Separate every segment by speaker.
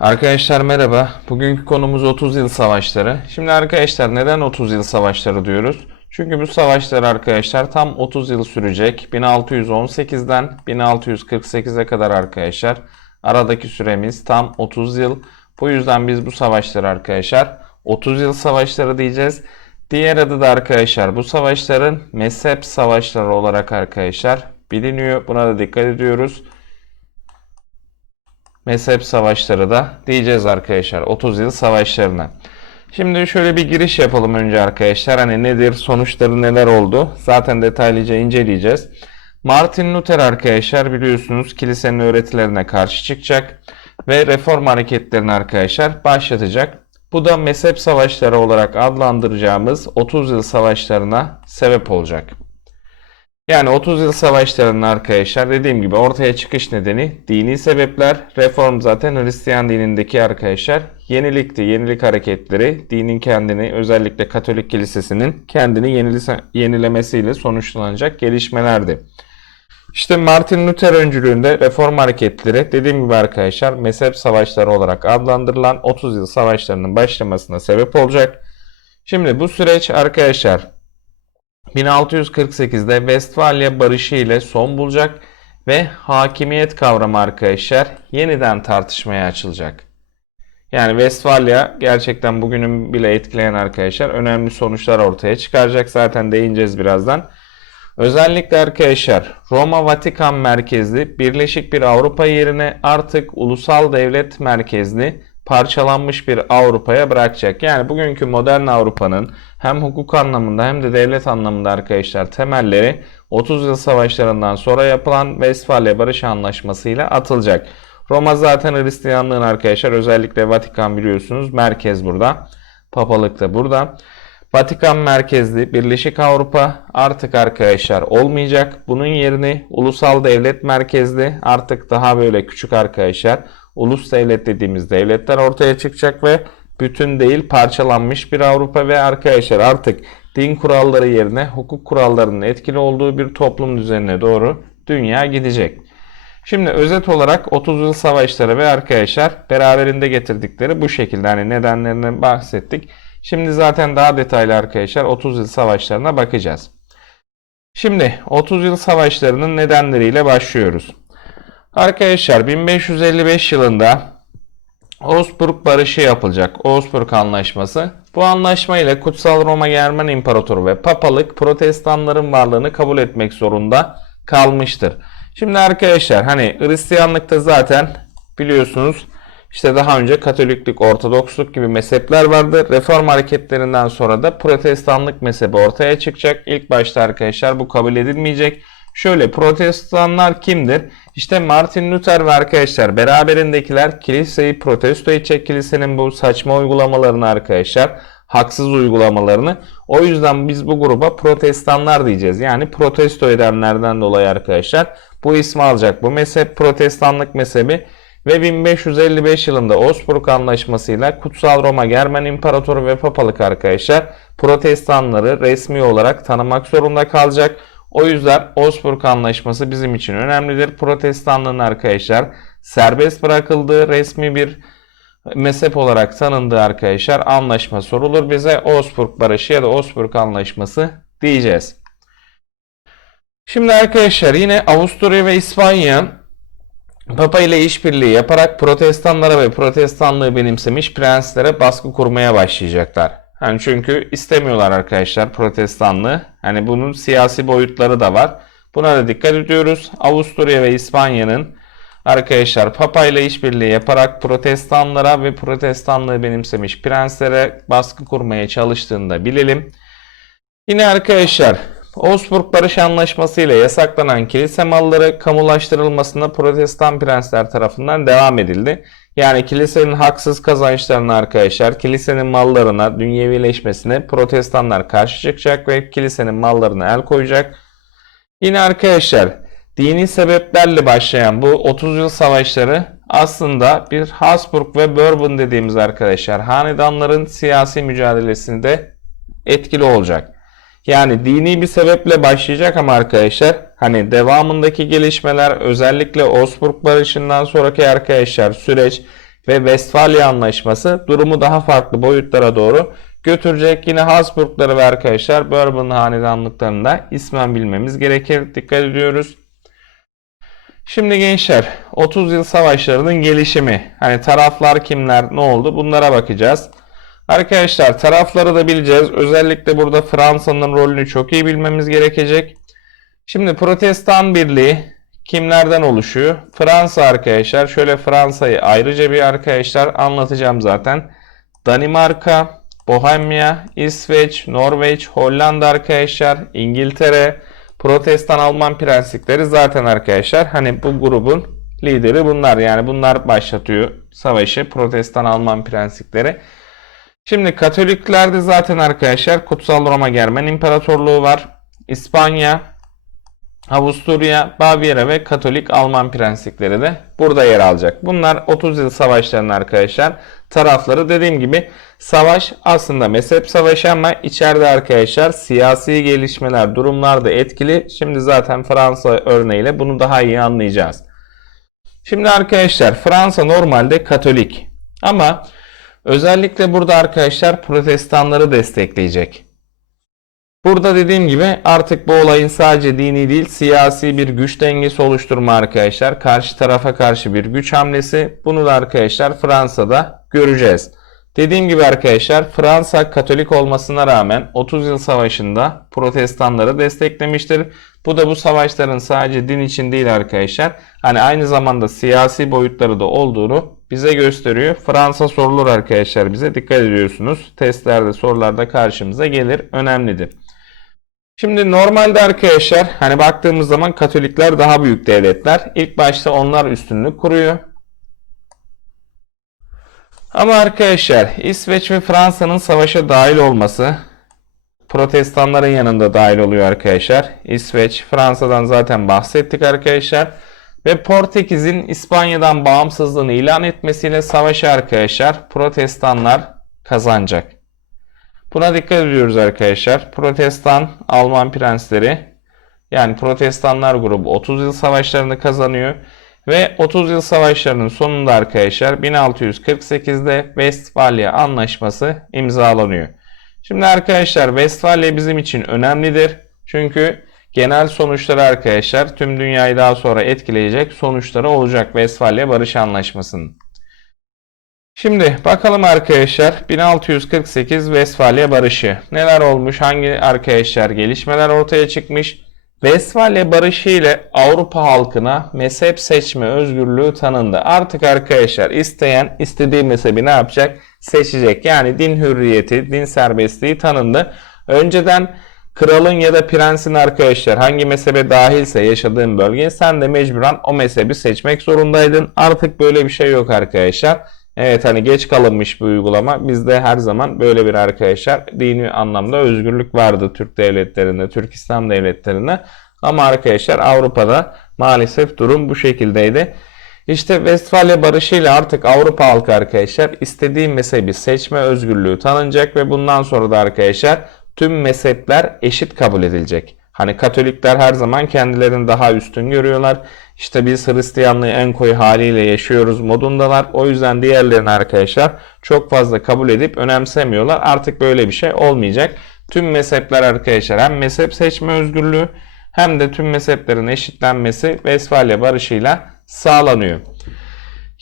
Speaker 1: Arkadaşlar merhaba. Bugünkü konumuz 30 yıl savaşları. Şimdi arkadaşlar neden 30 yıl savaşları diyoruz? Çünkü bu savaşlar arkadaşlar tam 30 yıl sürecek. 1618'den 1648'e kadar arkadaşlar. Aradaki süremiz tam 30 yıl. Bu yüzden biz bu savaşları arkadaşlar 30 yıl savaşları diyeceğiz. Diğer adı da arkadaşlar bu savaşların mezhep savaşları olarak arkadaşlar biliniyor. Buna da dikkat ediyoruz mezhep savaşları da diyeceğiz arkadaşlar 30 yıl savaşlarına. Şimdi şöyle bir giriş yapalım önce arkadaşlar. Hani nedir, sonuçları neler oldu? Zaten detaylıca inceleyeceğiz. Martin Luther arkadaşlar biliyorsunuz kilisenin öğretilerine karşı çıkacak ve reform hareketlerini arkadaşlar başlatacak. Bu da mezhep savaşları olarak adlandıracağımız 30 yıl savaşlarına sebep olacak. Yani 30 yıl savaşlarının arkadaşlar dediğim gibi ortaya çıkış nedeni dini sebepler. Reform zaten Hristiyan dinindeki arkadaşlar yenilikti. Yenilik hareketleri dinin kendini özellikle Katolik kilisesinin kendini yenilemesiyle sonuçlanacak gelişmelerdi. İşte Martin Luther öncülüğünde reform hareketleri dediğim gibi arkadaşlar mezhep savaşları olarak adlandırılan 30 yıl savaşlarının başlamasına sebep olacak. Şimdi bu süreç arkadaşlar 1648'de Westfalia Barışı ile son bulacak ve hakimiyet kavramı arkadaşlar yeniden tartışmaya açılacak. Yani Westfalia gerçekten bugünün bile etkileyen arkadaşlar önemli sonuçlar ortaya çıkaracak. Zaten değineceğiz birazdan. Özellikle arkadaşlar Roma Vatikan merkezli Birleşik bir Avrupa yerine artık ulusal devlet merkezli parçalanmış bir Avrupa'ya bırakacak. Yani bugünkü modern Avrupa'nın hem hukuk anlamında hem de devlet anlamında arkadaşlar temelleri 30 yıl savaşlarından sonra yapılan Westfalia Barış Anlaşması ile atılacak. Roma zaten Hristiyanlığın arkadaşlar özellikle Vatikan biliyorsunuz merkez burada. Papalık da burada. Vatikan merkezli Birleşik Avrupa artık arkadaşlar olmayacak. Bunun yerini ulusal devlet merkezli artık daha böyle küçük arkadaşlar ulus devlet dediğimiz devletler ortaya çıkacak ve bütün değil parçalanmış bir Avrupa ve arkadaşlar artık din kuralları yerine hukuk kurallarının etkili olduğu bir toplum düzenine doğru dünya gidecek. Şimdi özet olarak 30 yıl savaşları ve arkadaşlar beraberinde getirdikleri bu şekilde hani nedenlerinden bahsettik. Şimdi zaten daha detaylı arkadaşlar 30 yıl savaşlarına bakacağız. Şimdi 30 yıl savaşlarının nedenleriyle başlıyoruz. Arkadaşlar 1555 yılında Augsburg Barışı yapılacak. Augsburg Anlaşması. Bu anlaşma ile Kutsal Roma Germen İmparatoru ve Papalık protestanların varlığını kabul etmek zorunda kalmıştır. Şimdi arkadaşlar hani Hristiyanlıkta zaten biliyorsunuz işte daha önce Katoliklik, Ortodoksluk gibi mezhepler vardı. Reform hareketlerinden sonra da Protestanlık mezhebi ortaya çıkacak. İlk başta arkadaşlar bu kabul edilmeyecek. Şöyle protestanlar kimdir? İşte Martin Luther ve arkadaşlar beraberindekiler kiliseyi protesto edecek kilisenin bu saçma uygulamalarını arkadaşlar haksız uygulamalarını. O yüzden biz bu gruba protestanlar diyeceğiz. Yani protesto edenlerden dolayı arkadaşlar bu ismi alacak. Bu mezhep protestanlık mezhebi ve 1555 yılında Augsburg Anlaşması'yla Kutsal Roma Germen İmparatoru ve Papalık arkadaşlar protestanları resmi olarak tanımak zorunda kalacak. O yüzden Augsburg Anlaşması bizim için önemlidir. Protestanlığın arkadaşlar serbest bırakıldığı resmi bir mezhep olarak tanındığı arkadaşlar anlaşma sorulur bize. Augsburg Barışı ya da Augsburg Anlaşması diyeceğiz. Şimdi arkadaşlar yine Avusturya ve İspanya Papa ile işbirliği yaparak protestanlara ve protestanlığı benimsemiş prenslere baskı kurmaya başlayacaklar. Hani çünkü istemiyorlar arkadaşlar protestanlığı. Hani bunun siyasi boyutları da var. Buna da dikkat ediyoruz. Avusturya ve İspanya'nın arkadaşlar Papa ile işbirliği yaparak protestanlara ve protestanlığı benimsemiş prenslere baskı kurmaya çalıştığını da bilelim. Yine arkadaşlar Augsburg Barış Anlaşması ile yasaklanan kilise malları kamulaştırılmasına protestan prensler tarafından devam edildi. Yani kilisenin haksız kazançlarına arkadaşlar, kilisenin mallarına, dünyevileşmesine protestanlar karşı çıkacak ve kilisenin mallarına el koyacak. Yine arkadaşlar dini sebeplerle başlayan bu 30 yıl savaşları aslında bir Habsburg ve Bourbon dediğimiz arkadaşlar hanedanların siyasi mücadelesinde etkili olacak. Yani dini bir sebeple başlayacak ama arkadaşlar hani devamındaki gelişmeler özellikle Augsburg Barışı'ndan sonraki arkadaşlar süreç ve Westfalia Anlaşması durumu daha farklı boyutlara doğru götürecek. Yine Habsburgları ve arkadaşlar Bourbon hanedanlıklarını da ismen bilmemiz gerekir. Dikkat ediyoruz. Şimdi gençler 30 yıl savaşlarının gelişimi. Hani taraflar kimler ne oldu bunlara bakacağız. Arkadaşlar tarafları da bileceğiz. Özellikle burada Fransa'nın rolünü çok iyi bilmemiz gerekecek. Şimdi Protestan Birliği kimlerden oluşuyor? Fransa arkadaşlar. Şöyle Fransa'yı ayrıca bir arkadaşlar anlatacağım zaten. Danimarka, Bohemya, İsveç, Norveç, Hollanda arkadaşlar, İngiltere, Protestan Alman prenslikleri zaten arkadaşlar hani bu grubun lideri bunlar. Yani bunlar başlatıyor savaşı Protestan Alman prenslikleri. Şimdi Katoliklerde zaten arkadaşlar Kutsal Roma Germen İmparatorluğu var. İspanya, Avusturya, Bavyera ve Katolik Alman prenslikleri de burada yer alacak. Bunlar 30 yıl savaşlarının arkadaşlar tarafları. Dediğim gibi savaş aslında mezhep savaşı ama içeride arkadaşlar siyasi gelişmeler, durumlar da etkili. Şimdi zaten Fransa örneğiyle bunu daha iyi anlayacağız. Şimdi arkadaşlar Fransa normalde Katolik ama özellikle burada arkadaşlar protestanları destekleyecek. Burada dediğim gibi artık bu olayın sadece dini değil siyasi bir güç dengesi oluşturma arkadaşlar. Karşı tarafa karşı bir güç hamlesi. Bunu da arkadaşlar Fransa'da göreceğiz. Dediğim gibi arkadaşlar Fransa Katolik olmasına rağmen 30 yıl savaşında protestanları desteklemiştir. Bu da bu savaşların sadece din için değil arkadaşlar. Hani aynı zamanda siyasi boyutları da olduğunu bize gösteriyor. Fransa sorulur arkadaşlar bize dikkat ediyorsunuz. Testlerde sorularda karşımıza gelir. Önemlidir. Şimdi normalde arkadaşlar hani baktığımız zaman Katolikler daha büyük devletler. İlk başta onlar üstünlük kuruyor. Ama arkadaşlar İsveç ve Fransa'nın savaşa dahil olması protestanların yanında dahil oluyor arkadaşlar. İsveç, Fransa'dan zaten bahsettik arkadaşlar. Ve Portekiz'in İspanya'dan bağımsızlığını ilan etmesiyle savaşı arkadaşlar protestanlar kazanacak. Buna dikkat ediyoruz arkadaşlar. Protestan Alman prensleri yani protestanlar grubu 30 yıl savaşlarını kazanıyor. Ve 30 yıl savaşlarının sonunda arkadaşlar 1648'de Westfalia Anlaşması imzalanıyor. Şimdi arkadaşlar Westfalia bizim için önemlidir. Çünkü genel sonuçları arkadaşlar tüm dünyayı daha sonra etkileyecek sonuçları olacak Westfalia Barış Anlaşması'nın. Şimdi bakalım arkadaşlar 1648 Westfalia Barışı. Neler olmuş? Hangi arkadaşlar gelişmeler ortaya çıkmış? Westfalia Barışı ile Avrupa halkına mezhep seçme özgürlüğü tanındı. Artık arkadaşlar isteyen istediği mezhebi ne yapacak? Seçecek. Yani din hürriyeti, din serbestliği tanındı. Önceden kralın ya da prensin arkadaşlar hangi mezhebe dahilse yaşadığın bölge sen de mecburen o mezhebi seçmek zorundaydın. Artık böyle bir şey yok arkadaşlar. Evet hani geç kalınmış bir uygulama. Bizde her zaman böyle bir arkadaşlar dini anlamda özgürlük vardı Türk devletlerinde, Türk İslam devletlerinde. Ama arkadaşlar Avrupa'da maalesef durum bu şekildeydi. İşte Westfalia Barışı ile artık Avrupa halkı arkadaşlar istediği mezhebi seçme özgürlüğü tanınacak ve bundan sonra da arkadaşlar tüm mezhepler eşit kabul edilecek. Hani Katolikler her zaman kendilerini daha üstün görüyorlar. İşte biz Hristiyanlığı en koyu haliyle yaşıyoruz modundalar. O yüzden diğerlerini arkadaşlar çok fazla kabul edip önemsemiyorlar. Artık böyle bir şey olmayacak. Tüm mezhepler arkadaşlar hem mezhep seçme özgürlüğü hem de tüm mezheplerin eşitlenmesi Westfalia barışıyla sağlanıyor.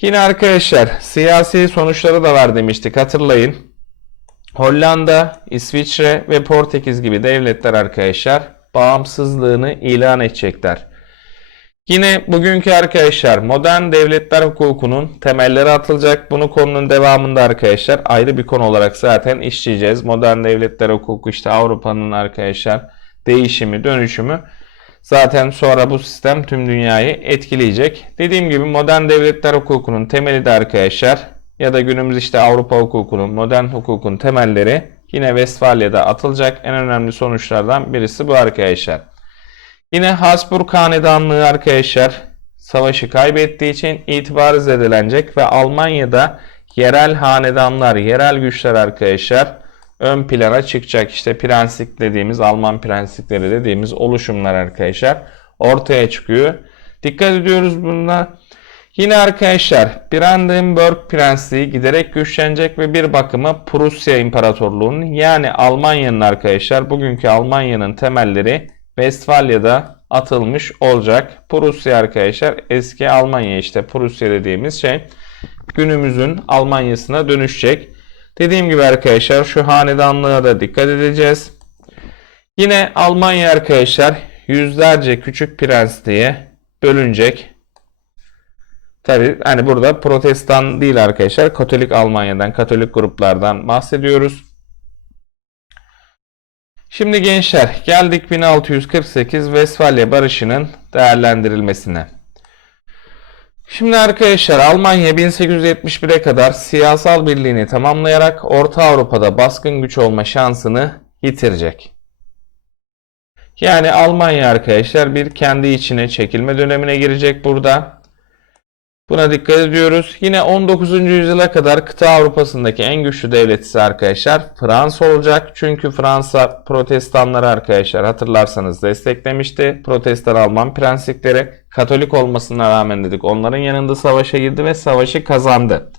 Speaker 1: Yine arkadaşlar siyasi sonuçları da var demiştik hatırlayın. Hollanda, İsviçre ve Portekiz gibi devletler arkadaşlar bağımsızlığını ilan edecekler. Yine bugünkü arkadaşlar modern devletler hukukunun temelleri atılacak. Bunu konunun devamında arkadaşlar ayrı bir konu olarak zaten işleyeceğiz. Modern devletler hukuku işte Avrupa'nın arkadaşlar değişimi, dönüşümü. Zaten sonra bu sistem tüm dünyayı etkileyecek. Dediğim gibi modern devletler hukukunun temeli de arkadaşlar ya da günümüz işte Avrupa hukukunun, modern hukukun temelleri yine Westfalia'da atılacak en önemli sonuçlardan birisi bu arkadaşlar. Yine Habsburg Hanedanlığı arkadaşlar savaşı kaybettiği için itibarı zedelenecek ve Almanya'da yerel hanedanlar, yerel güçler arkadaşlar ön plana çıkacak. İşte prenslik dediğimiz, Alman prenslikleri dediğimiz oluşumlar arkadaşlar ortaya çıkıyor. Dikkat ediyoruz buna. Yine arkadaşlar Brandenburg Prensliği giderek güçlenecek ve bir bakıma Prusya İmparatorluğu'nun yani Almanya'nın arkadaşlar bugünkü Almanya'nın temelleri Westfalya'da atılmış olacak. Prusya arkadaşlar eski Almanya işte Prusya dediğimiz şey günümüzün Almanya'sına dönüşecek. Dediğim gibi arkadaşlar şu hanedanlığa da dikkat edeceğiz. Yine Almanya arkadaşlar yüzlerce küçük prensliğe bölünecek. Tabi hani burada protestan değil arkadaşlar. Katolik Almanya'dan, Katolik gruplardan bahsediyoruz. Şimdi gençler geldik 1648 Westfalia Barışı'nın değerlendirilmesine. Şimdi arkadaşlar Almanya 1871'e kadar siyasal birliğini tamamlayarak Orta Avrupa'da baskın güç olma şansını yitirecek. Yani Almanya arkadaşlar bir kendi içine çekilme dönemine girecek burada. Buna dikkat ediyoruz. Yine 19. yüzyıla kadar kıta Avrupa'sındaki en güçlü devlet ise arkadaşlar Fransa olacak. Çünkü Fransa protestanları arkadaşlar hatırlarsanız desteklemişti. Protestan Alman prenslikleri Katolik olmasına rağmen dedik onların yanında savaşa girdi ve savaşı kazandı.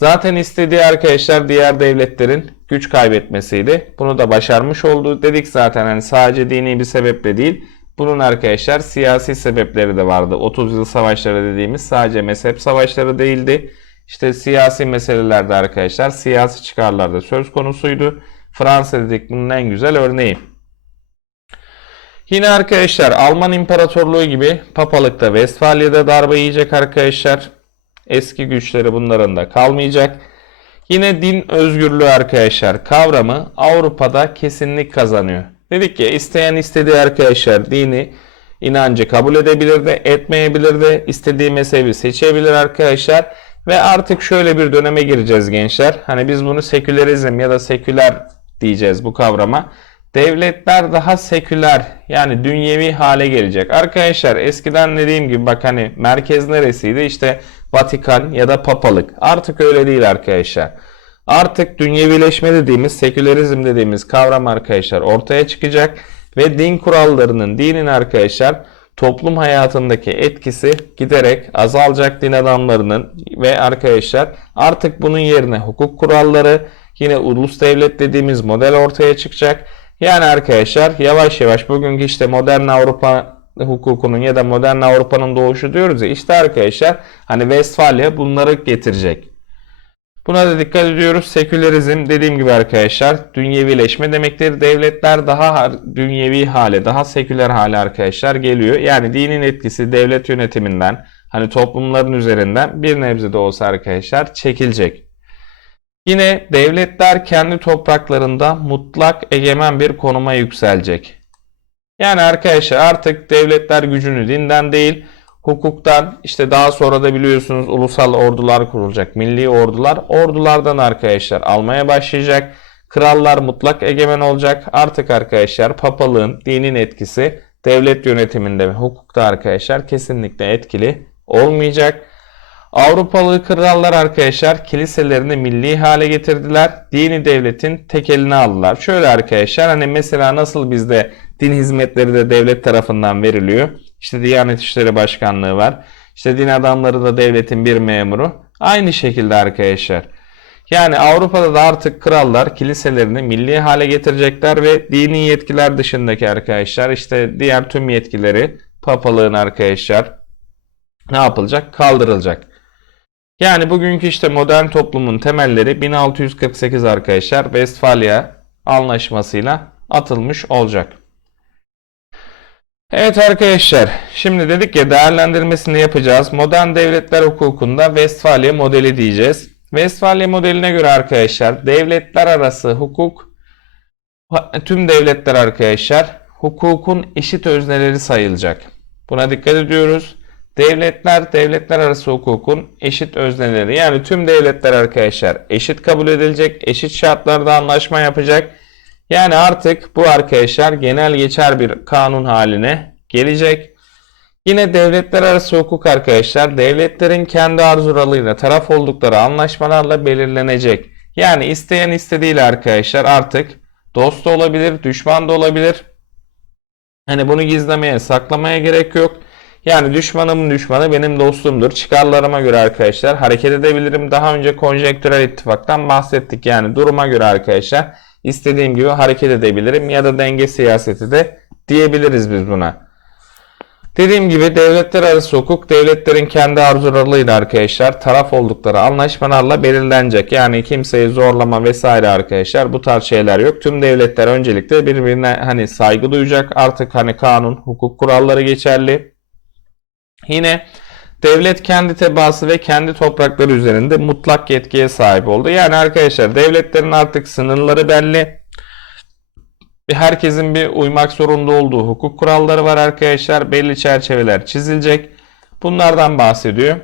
Speaker 1: Zaten istediği arkadaşlar diğer devletlerin güç kaybetmesiydi. Bunu da başarmış oldu. Dedik zaten hani sadece dini bir sebeple değil. Bunun arkadaşlar siyasi sebepleri de vardı. 30 yıl savaşları dediğimiz sadece mezhep savaşları değildi. İşte siyasi meselelerde arkadaşlar siyasi çıkarlarda söz konusuydu. Fransa dedik bunun en güzel örneği. Yine arkadaşlar Alman İmparatorluğu gibi papalıkta Westfalya'da darbe yiyecek arkadaşlar. Eski güçleri bunların da kalmayacak. Yine din özgürlüğü arkadaşlar kavramı Avrupa'da kesinlik kazanıyor. Dedik ki isteyen istediği arkadaşlar dini inancı kabul edebilir de etmeyebilir de istediği mezhebi seçebilir arkadaşlar. Ve artık şöyle bir döneme gireceğiz gençler. Hani biz bunu sekülerizm ya da seküler diyeceğiz bu kavrama. Devletler daha seküler yani dünyevi hale gelecek. Arkadaşlar eskiden dediğim gibi bak hani merkez neresiydi? İşte Vatikan ya da papalık. Artık öyle değil arkadaşlar. Artık dünyevileşme dediğimiz, sekülerizm dediğimiz kavram arkadaşlar ortaya çıkacak ve din kurallarının, dinin arkadaşlar toplum hayatındaki etkisi giderek azalacak din adamlarının ve arkadaşlar artık bunun yerine hukuk kuralları, yine ulus devlet dediğimiz model ortaya çıkacak. Yani arkadaşlar yavaş yavaş bugünkü işte modern Avrupa hukukunun ya da modern Avrupa'nın doğuşu diyoruz ya işte arkadaşlar hani Westfalia bunları getirecek. Buna da dikkat ediyoruz. Sekülerizm dediğim gibi arkadaşlar dünyevileşme demektir. Devletler daha dünyevi hale, daha seküler hale arkadaşlar geliyor. Yani dinin etkisi devlet yönetiminden, hani toplumların üzerinden bir nebze de olsa arkadaşlar çekilecek. Yine devletler kendi topraklarında mutlak egemen bir konuma yükselecek. Yani arkadaşlar artık devletler gücünü dinden değil, hukuktan işte daha sonra da biliyorsunuz ulusal ordular kurulacak. Milli ordular ordulardan arkadaşlar almaya başlayacak. Krallar mutlak egemen olacak. Artık arkadaşlar papalığın dinin etkisi devlet yönetiminde ve hukukta arkadaşlar kesinlikle etkili olmayacak. Avrupalı krallar arkadaşlar kiliselerini milli hale getirdiler. Dini devletin tekelini aldılar. Şöyle arkadaşlar hani mesela nasıl bizde din hizmetleri de devlet tarafından veriliyor. İşte Diyanet İşleri Başkanlığı var. İşte din adamları da devletin bir memuru. Aynı şekilde arkadaşlar. Yani Avrupa'da da artık krallar kiliselerini milli hale getirecekler ve dini yetkiler dışındaki arkadaşlar işte diğer tüm yetkileri papalığın arkadaşlar ne yapılacak? Kaldırılacak. Yani bugünkü işte modern toplumun temelleri 1648 arkadaşlar Westfalia anlaşmasıyla atılmış olacak. Evet arkadaşlar, şimdi dedik ya değerlendirmesini yapacağız. Modern devletler hukukunda Westfalia modeli diyeceğiz. Westfalia modeline göre arkadaşlar devletler arası hukuk tüm devletler arkadaşlar hukukun eşit özneleri sayılacak. Buna dikkat ediyoruz. Devletler devletler arası hukukun eşit özneleri yani tüm devletler arkadaşlar eşit kabul edilecek, eşit şartlarda anlaşma yapacak yani artık bu arkadaşlar genel geçer bir kanun haline gelecek. Yine devletler arası hukuk arkadaşlar devletlerin kendi arzularıyla taraf oldukları anlaşmalarla belirlenecek. Yani isteyen istediğiyle arkadaşlar artık dost da olabilir, düşman da olabilir. Hani bunu gizlemeye, saklamaya gerek yok. Yani düşmanımın düşmanı benim dostumdur. Çıkarlarıma göre arkadaşlar hareket edebilirim. Daha önce konjektürel ittifaktan bahsettik. Yani duruma göre arkadaşlar istediğim gibi hareket edebilirim ya da denge siyaseti de diyebiliriz biz buna. Dediğim gibi devletler arası hukuk devletlerin kendi arzularıyla arkadaşlar taraf oldukları anlaşmalarla belirlenecek. Yani kimseyi zorlama vesaire arkadaşlar bu tarz şeyler yok. Tüm devletler öncelikle birbirine hani saygı duyacak. Artık hani kanun, hukuk kuralları geçerli. Yine devlet kendi tebaası ve kendi toprakları üzerinde mutlak yetkiye sahip oldu. Yani arkadaşlar devletlerin artık sınırları belli. Herkesin bir uymak zorunda olduğu hukuk kuralları var arkadaşlar. Belli çerçeveler çizilecek. Bunlardan bahsediyor.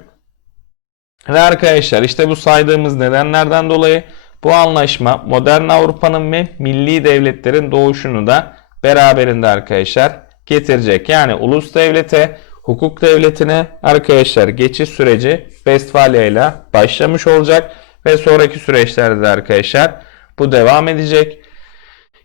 Speaker 1: Ve arkadaşlar işte bu saydığımız nedenlerden dolayı bu anlaşma modern Avrupa'nın ve milli devletlerin doğuşunu da beraberinde arkadaşlar getirecek. Yani ulus devlete, hukuk devletine arkadaşlar geçiş süreci Westfalia ile başlamış olacak ve sonraki süreçlerde de arkadaşlar bu devam edecek.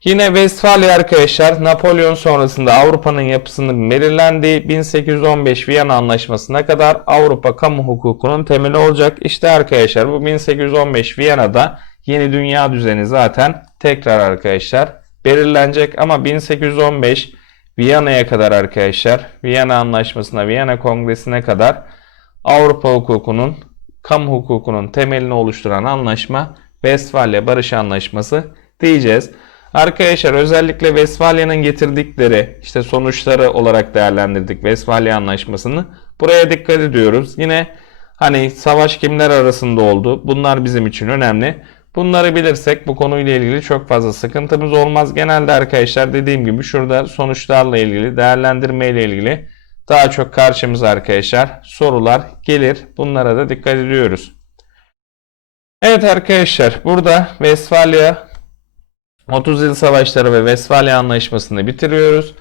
Speaker 1: Yine Westfalia arkadaşlar Napolyon sonrasında Avrupa'nın yapısının belirlendiği 1815 Viyana Anlaşması'na kadar Avrupa kamu hukukunun temeli olacak. İşte arkadaşlar bu 1815 Viyana'da yeni dünya düzeni zaten tekrar arkadaşlar belirlenecek ama 1815 Viyana'ya kadar arkadaşlar Viyana Anlaşması'na Viyana Kongresi'ne kadar Avrupa hukukunun kamu hukukunun temelini oluşturan anlaşma Westfalia Barış Anlaşması diyeceğiz. Arkadaşlar özellikle Westfalia'nın getirdikleri işte sonuçları olarak değerlendirdik Westfalia Anlaşması'nı. Buraya dikkat ediyoruz. Yine hani savaş kimler arasında oldu? Bunlar bizim için önemli. Bunları bilirsek bu konuyla ilgili çok fazla sıkıntımız olmaz. Genelde arkadaşlar dediğim gibi şurada sonuçlarla ilgili, değerlendirme ile ilgili daha çok karşımıza arkadaşlar sorular gelir. Bunlara da dikkat ediyoruz. Evet arkadaşlar burada Westfalia 30 yıl savaşları ve Westfalia Anlaşması'nı bitiriyoruz.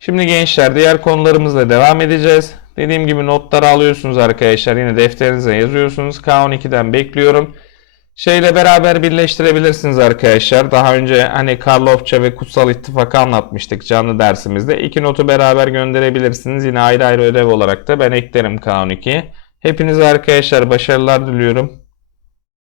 Speaker 1: Şimdi gençler diğer konularımızla devam edeceğiz. Dediğim gibi notları alıyorsunuz arkadaşlar. Yine defterinize yazıyorsunuz. K12'den bekliyorum. Şeyle beraber birleştirebilirsiniz arkadaşlar. Daha önce hani Karlofça ve Kutsal İttifak'ı anlatmıştık canlı dersimizde. İki notu beraber gönderebilirsiniz. Yine ayrı ayrı ödev olarak da ben eklerim K12'ye. Hepinize arkadaşlar başarılar diliyorum.